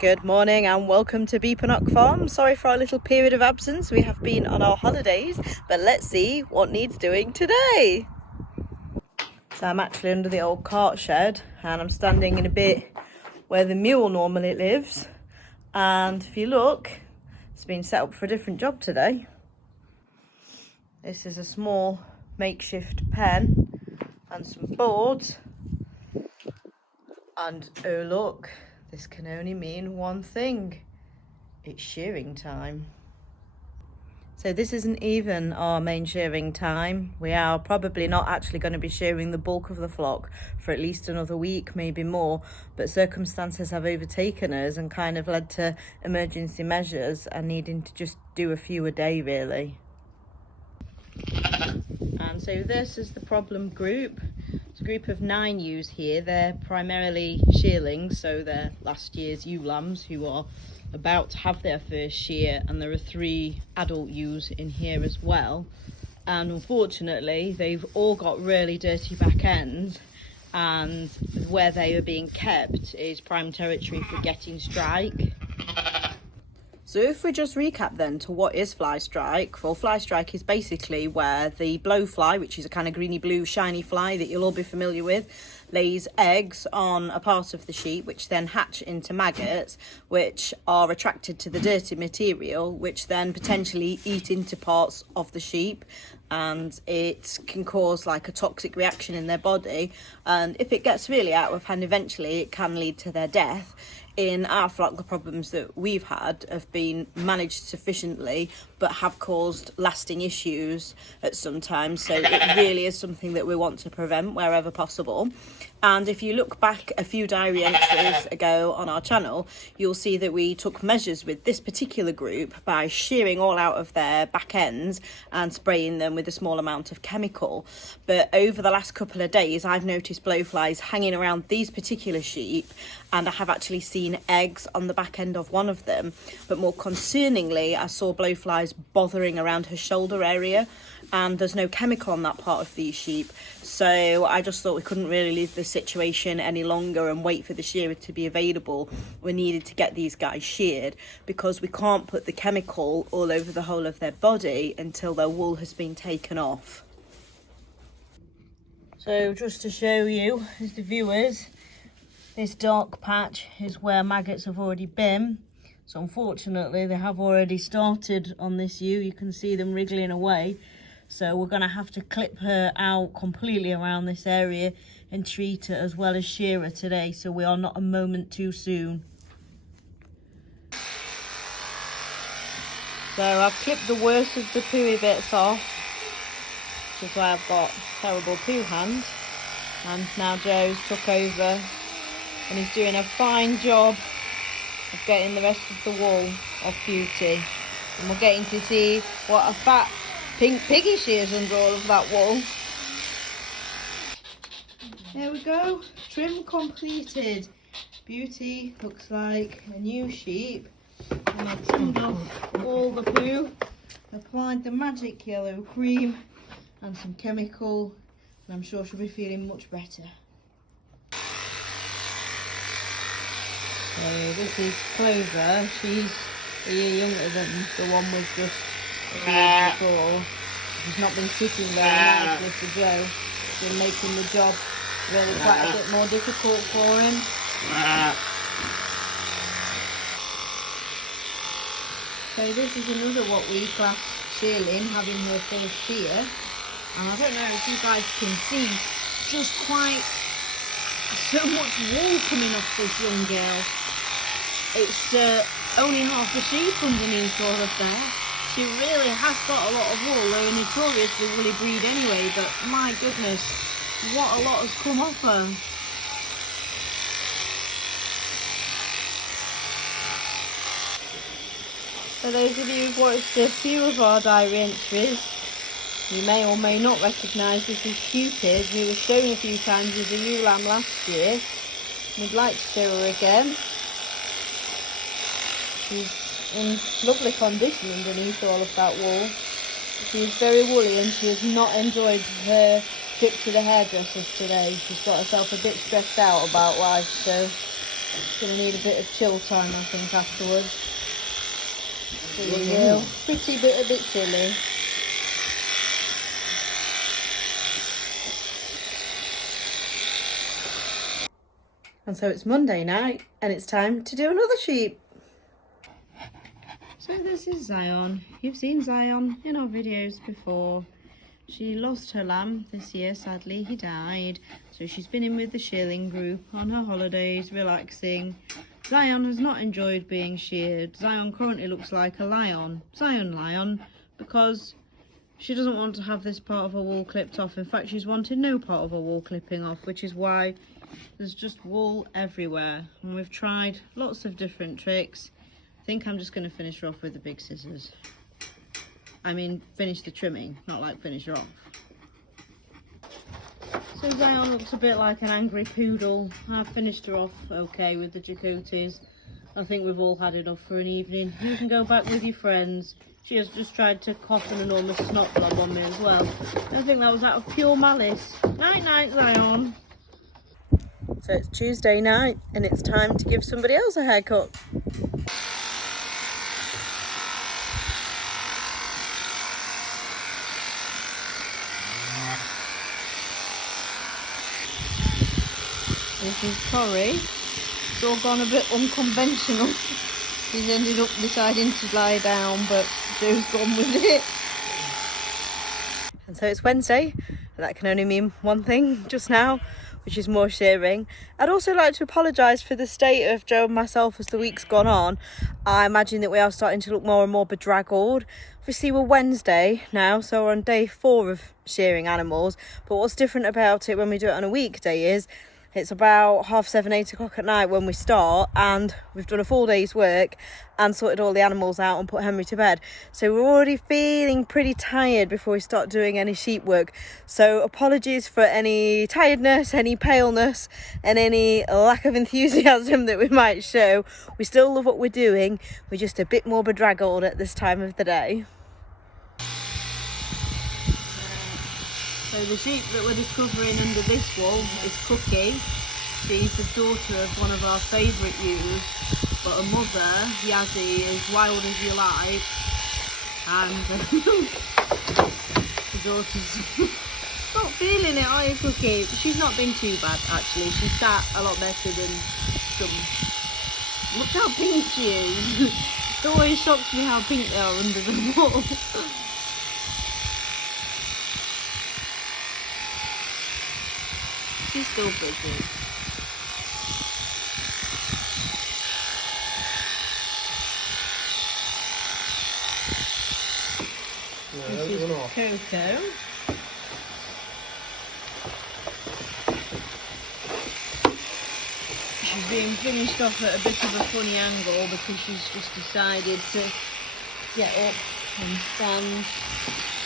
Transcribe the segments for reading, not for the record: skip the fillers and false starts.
Good morning and welcome to Beeponock Farm. Sorry for our little period of absence. We have been on our holidays, but let's see what needs doing today. So I'm actually under the old cart shed and I'm standing in a bit where the mule normally lives. And if you look, it's been set up for a different job today. This is a small makeshift pen and some boards. And oh look, this can only mean one thing. It's shearing time. So this isn't even our main shearing time. We are probably not actually going to be shearing the bulk of the flock for at least another week, maybe more, but circumstances have overtaken us and kind of led to emergency measures and needing to just do a few a day really. And so this is the problem group. It's a group of 9 ewes here. They're primarily shearlings, so they're last year's ewe lambs who are about to have their first shear, and there are 3 adult ewes in here as well. And unfortunately they've all got really dirty back ends, and where they are being kept is prime territory for getting strike. So if we just recap then to what is fly strike, well, fly strike is basically where the blowfly, which is a kind of greeny blue shiny fly that you'll all be familiar with, lays eggs on a part of the sheep, which then hatch into maggots, which are attracted to the dirty material, which then potentially eat into parts of the sheep, and it can cause like a toxic reaction in their body, and if it gets really out of hand, eventually it can lead to their death. In our flock, the problems that we've had have been managed sufficiently but have caused lasting issues at some times, so it really is something that we want to prevent wherever possible. And if you look back a few diary entries ago on our channel, you'll see that we took measures with this particular group by shearing all out of their back ends and spraying them with a small amount of chemical. But over the last couple of days, I've noticed blowflies hanging around these particular sheep, and I have actually seen eggs on the back end of one of them. But more concerningly, I saw blowflies bothering around her shoulder area, and there's no chemical on that part of these sheep. So I just thought we couldn't really leave this situation any longer and wait for the shearer to be available. We needed to get these guys sheared because we can't put the chemical all over the whole of their body until their wool has been taken off. So just to show you, as the viewers, this dark patch is where maggots have already been. So unfortunately they have already started on this ewe. You can see them wriggling away. So we're going to have to clip her out completely around this area and treat her as well as shear her today, so we are not a moment too soon. So I've clipped the worst of the pooey bits off, which is why I've got terrible poo hands. And now Joe's took over and he's doing a fine job of getting the rest of the wool off Beauty. And we're getting to see what a fat pink piggy shears under all of that wool. There we go, trim completed. Beauty looks like a new sheep. And I've trimmed off all the poo, applied the magic yellow cream and some chemical, and I'm sure she'll be feeling much better. So this is Clover. She's a year younger than the one we've just reviewed before. She's not been sitting very nicely for Joe. She's been making the job really quite a bit more difficult for him. So this is another what we class shearling having her first shear. And I don't know if you guys can see just quite so much wool coming off this young girl. It's only half the sheep underneath all of that. She really has got a lot of wool. They're a notoriously woolly breed anyway, but my goodness, what a lot has come off her. For those of you who've watched a few of our diary entries, you may or may not recognise this is Cupid, who was shown a few times as a ewe lamb last year. We'd like to show her again. She's in lovely condition underneath all of that wool. She's very woolly and she has not enjoyed her trip to the hairdressers today. She's got herself a bit stressed out about life, so Gonna need a bit of chill time, I think, afterwards. Pretty bit a bit chilly. And so it's Monday night, and it's time to do another sheep. So this is Zion. You've seen Zion in our videos before. She lost her lamb this year, sadly. He died. So she's been in with the shearling group on her holidays, relaxing. Zion has not enjoyed being sheared. Zion currently looks like a lion, because she doesn't want to have this part of her wool clipped off. In fact, she's wanted no part of her wool clipping off, which is why there's just wool everywhere. And we've tried lots of different tricks. I think I'm just going to finish her off with the big scissors. I mean, finish the trimming, not like finish her off. So Zion looks a bit like an angry poodle. I've finished her off okay with the jacotis. I think we've all had enough for an evening. You can go back with your friends. She has just tried to cough an enormous snot blob on me as well. I think that was out of pure malice. Night night, Zion. So it's Tuesday night and it's time to give somebody else a haircut. This is Corrie. It's all gone a bit unconventional. She's ended up deciding to lie down, but Joe's gone with it. And so it's Wednesday, and that can only mean one thing just now, which is more shearing. I'd also like to apologise for the state of Joe and myself as the week's gone on. I imagine that we are starting to look more and more bedraggled. Obviously we're Wednesday now, so we're on day 4 of shearing animals, but what's different about it when we do it on a weekday is it's about 7:30, 8 o'clock at night when we start, and we've done a full day's work and sorted all the animals out and put Henry to bed. So we're already feeling pretty tired before we start doing any sheep work. So apologies for any tiredness, any paleness, and any lack of enthusiasm that we might show. We still love what we're doing. We're just a bit more bedraggled at this time of the day. So the sheep that we're discovering under this wall is Cookie. She's the daughter of one of our favourite ewes, but her mother, Yazzie, is wild as you like, and the daughter's not feeling it, are you, Cookie? She's not been too bad actually. She sat a lot better than some. Look how pink she is. It always shocks me how pink they are under the wall. She's still busy. This is Coco. She's being finished off at a bit of a funny angle because she's just decided to get up and stand.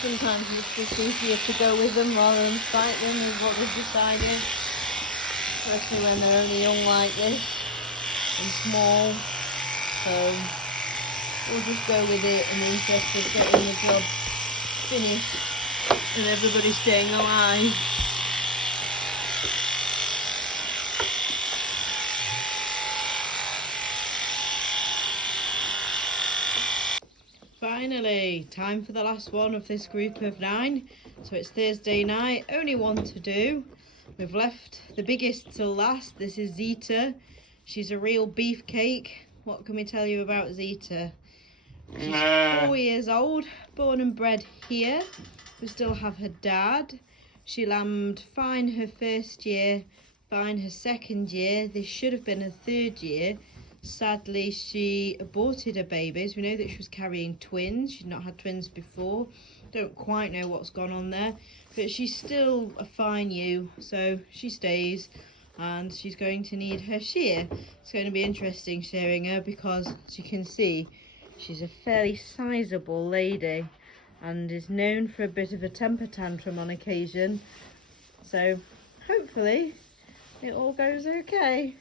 Sometimes it's just easier to go with them rather than fight them, is what we've decided. Especially when they're only young like this and small. So we'll just go with it in the interest of getting the job finished and everybody staying alive. Finally, time for the last one of this group of 9. So it's Thursday night, only one to do. We've left the biggest till last. This is Zita. She's a real beefcake. What can we tell you about Zita? She's 4 years old, born and bred here. We still have her dad. She lambed fine her first year, fine her second year. This should have been her 3rd year. Sadly, she aborted her babies. We know that she was carrying twins. She'd not had twins before. Don't quite know what's gone on there, but she's still a fine ewe, so she stays, and she's going to need her shear. It's going to be interesting shearing her because, as you can see, she's a fairly sizable lady and is known for a bit of a temper tantrum on occasion. So hopefully it all goes okay.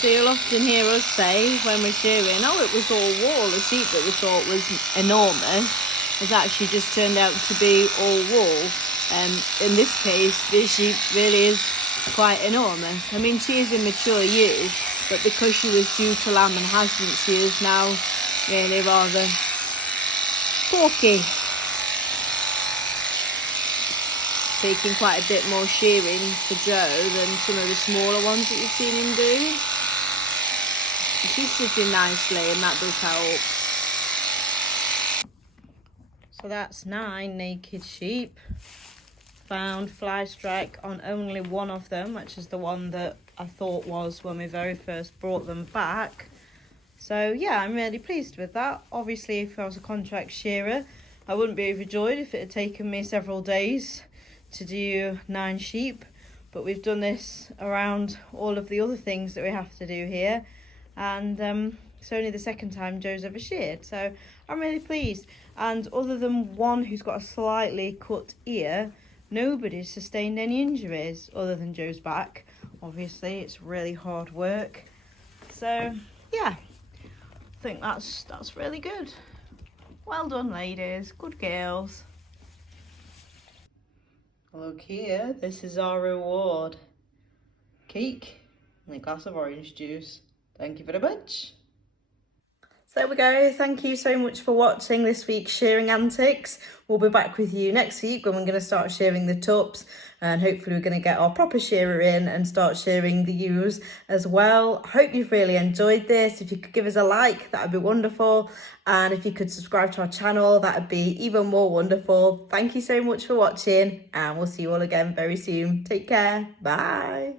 So you'll often hear us say when we're shearing, oh, it was all wool. The sheep that we thought was enormous has actually just turned out to be all wool. In this case, this sheep really is quite enormous. I mean, she is in mature years, but because she was due to lamb and hasn't, she is now really rather porky. Taking quite a bit more shearing for Joe than some of the smaller ones that you've seen him do. She's sitting nicely and that does help. So that's 9 naked sheep. Found fly strike on only one of them, which is the one that I thought was when we very first brought them back. So yeah, I'm really pleased with that. Obviously, if I was a contract shearer, I wouldn't be overjoyed if it had taken me several days to do 9 sheep, but we've done this around all of the other things that we have to do here, and it's only the second time Joe's ever sheared, so I'm really pleased. And other than one who's got a slightly cut ear, nobody's sustained any injuries other than Joe's back. Obviously, it's really hard work, so yeah, I think that's really good. Well done, ladies, good girls. Look here, this is our reward. Cake and a glass of orange juice. Thank you very much. So there we go. Thank you so much for watching this week's shearing antics. We'll be back with you next week when we're going to start shearing the tups, and hopefully we're going to get our proper shearer in and start shearing the ewes as well. Hope you've really enjoyed this. If you could give us a like, that would be wonderful. And if you could subscribe to our channel, that would be even more wonderful. Thank you so much for watching, and we'll see you all again very soon. Take care. Bye.